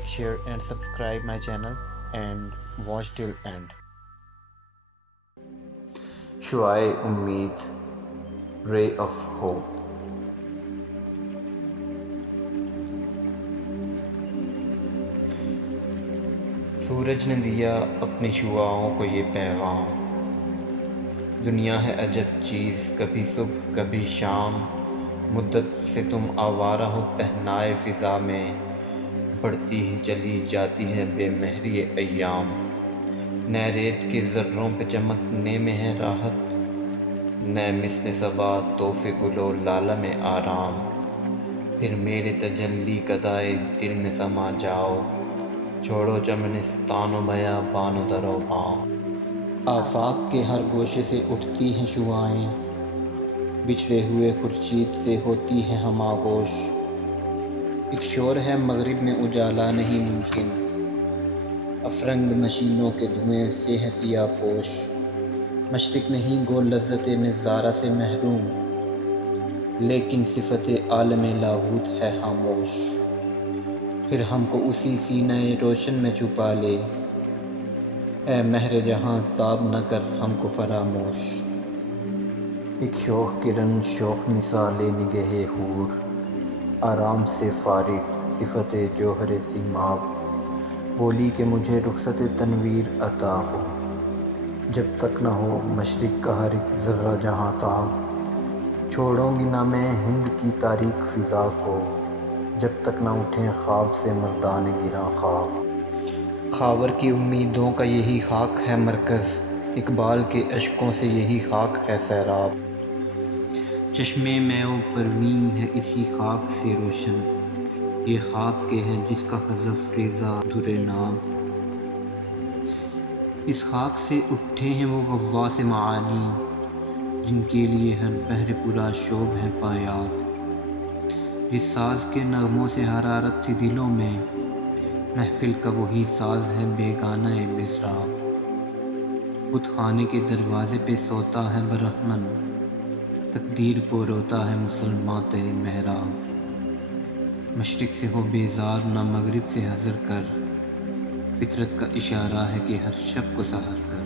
like, share and subscribe my channel and watch till end. Shua E Umeed, ray of hope. سورج نے دیا اپنی شعاؤں کو یہ پیغام، دنیا ہے عجب چیز، کبھی صبح کبھی شام، مدت سے تم آوارہ ہو پہنائے فضا میں، بڑھتی ہی چلی جاتی ہے بے مہری ایام، نئے ریت کے ذروں پہ چمکنے میں ہے راحت، نئے مثل صبا تحفے گلو لالہ میں آرام، پھر میرے تجلی قدائے دل میں سما جاؤ، چھوڑو چمنستان و بیابان و در و بام۔ آفاق کے ہر گوشے سے اٹھتی ہیں شعائیں، بچھڑے ہوئے خورشید سے ہوتی ہے ہم آغوش، ایک شور ہے مغرب میں اجالا نہیں ممکن، افرنگ مشینوں کے دھوئیں سے ہے سیاہ پوش، مشرق نہیں گو لذت نظارہ سے محروم، لیکن صفت عالم لاہوت ہے خاموش، پھر ہم کو اسی سینہ روشن میں چھپا لے، اے مہر جہاں تاب نہ کر ہم کو فراموش۔ ایک شوخ کرن شوخ مثال نگہ حور، آرام سے فارغ صفت جوہر سیماب، بولی کہ مجھے رخصت تنویر عطا ہو، جب تک نہ ہو مشرق کا ہر ایک ذرہ جہاں تاب، چھوڑوں گی نہ میں ہند کی تاریک فضا کو، جب تک نہ اٹھیں خواب سے مردان گراں خواب۔ خاور کی امیدوں کا یہی خاک ہے مرکز، اقبال کے اشکوں سے یہی خاک ہے سیراب، چشمے میں و پروین ہے اسی خاک سے روشن، یہ خاک کے ہے جس کا خزف ریزہ در ناب، اس خاک سے اٹھے ہیں وہ غواص معانی، جن کے لیے ہر بحر پرا شوب ہے پایاب، جس ساز کے نغموں سے حرارت تھی دلوں میں، محفل کا وہی ساز ہے بیگانہ مضراب، بت خانے کے دروازے پہ سوتا ہے برہمن، تقدیر کو روتا ہے مسلماں تے محراب، مشرق سے ہو بیزار نہ مغرب سے حذر کر، فطرت کا اشارہ ہے کہ ہر شب کو سحر کر۔